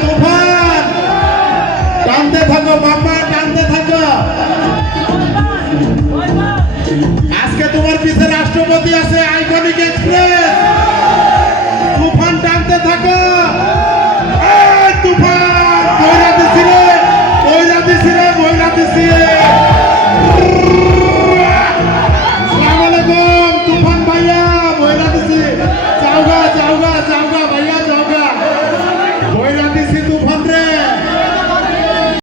তুফান টানতে থাকো বাবা, টানতে থাকো। আজকে তোমার পিছনে রাষ্ট্রপতি আছে, আইকনিক এক্সপ্রেস।